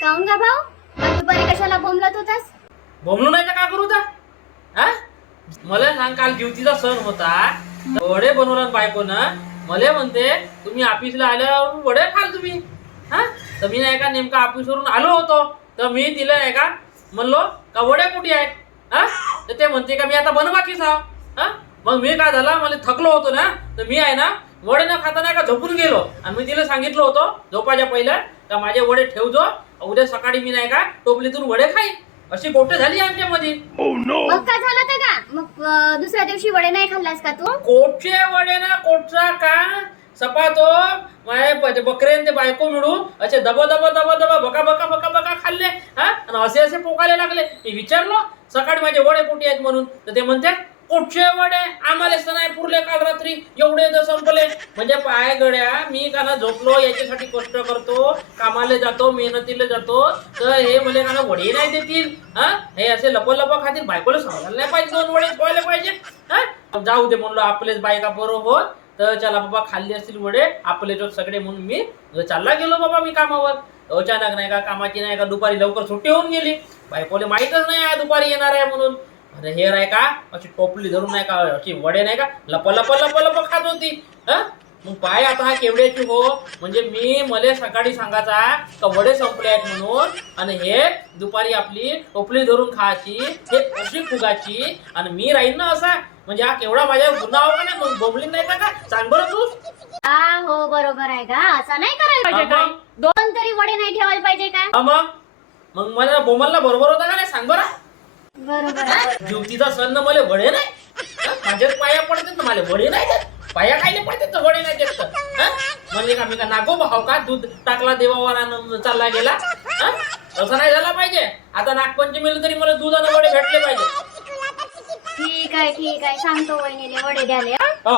काऊन का भाऊ? मग दुपारी कशाला बोंबलत होतास? बोमलो नाही तर का करू ता हा? मला सांग काल ड्युटीचा सण होता. वडे बनवला बायकोनं मला म्हणते तुम्ही ऑफिसला आल्यावर वडे खाल तुम्ही. हा? तर मी नाही का नेमका ऑफिसवरून आलो होतो. तर मी तिला नाही का म्हणलो का वडे कुठे आहेत? हा? तर ते म्हणते का मी आता बनवाकीच आहो. हा? मग मी काय झालं मला थकलो होतो ना. तर मी आहे ना वडे न खाता नाही का झोपून गेलो. आणि मी तिला सांगितलं होतं झोपायच्या पहिलं का माझे वडे ठेवजो उद्या सकाळी मी नाही का टोपलीतून वडे खाईन अशी गोष्ट झाली आमच्यामध्ये. मग काय झालं तर का? मग अं, दुसऱ्या दिवशी वडे नाही खाल्लास का तू? कोटचे वडे ना कोटचा का? सपातो माय ब- बकरे आणि ते बायको मिळून असे दबा दबा दबा दबा बका बका बका बका खाल्ले हा? आणि असे असे पोकायला लागले. मी विचारलो सकाळी माझे वडे कुठे आहेत म्हणून? तर ते म्हणते कुठचे वडे आम्हाला नाही पुरले काल रात्री एवढे तर संपले. म्हणजे पाय गड्या मी काना झोपलो याच्यासाठी कष्ट करतो कामाला जातो मेहनतीला जातो. तर हे मला काना वडे नाही देतील. हा? हे असे लप लप खातील. बायकोला सांगायला नाही पाहिजे दोन वडे ठेवायला पाहिजे. हा? जाऊ दे म्हणलो आपलेच बायका बरोबर. तर चला बाबा खाल्ले असतील वडे आपले जो सगळे म्हणून मी चालला गेलो बाबा मी कामावर. अचानक नाही का कामाची नाही का दुपारी लवकर सुट्टी होऊन गेली. बायकोले माहीतच नाही दुपारी येणार आहे म्हणून. अरे हे नाही का? अशी टोपली धरून नाही का? अशी वडे नाही का? लप लप लप लप खात होती. हा? मग पाय आता हा केवड्याची हो? म्हणजे मी मले सकाळी सांगायचा का वडे संपले आहेत म्हणून आणि हे दुपारी आपली टोपली धरून खायची हे अशी फुगाची आणि मी राहीन ना असा? म्हणजे हा केवढा माझ्या गुन्हा हो का नाही मग बोबली नाही का का? सांग बरं तू. हा हो बरोबर आहे का? असं नाही करायला पाहिजे हा, काय? दोन तरी वडे नाही ठेवायला पाहिजे का हा मग? मग मला बोमलला बरोबर होता का नाही? सांग बरं. बरोबर. ज्योतीचा सण ना मला वडे नाही हा? माझ्याच पाया पडतात ना मला वडे नाही देत पाया खायला पडतात तर वडे नाही देत तर हा? म्हणजे का मी का नागो भाव का दूध टाकला देवावर आणि चालला गेला हा? असं नाही झालं पाहिजे आता नागपंचमीला तरी मला दूध आणि वडे भेटले पाहिजे ठीक आहे ठीक आहे सांगतो वहिनीले वडे द्याले हं? हो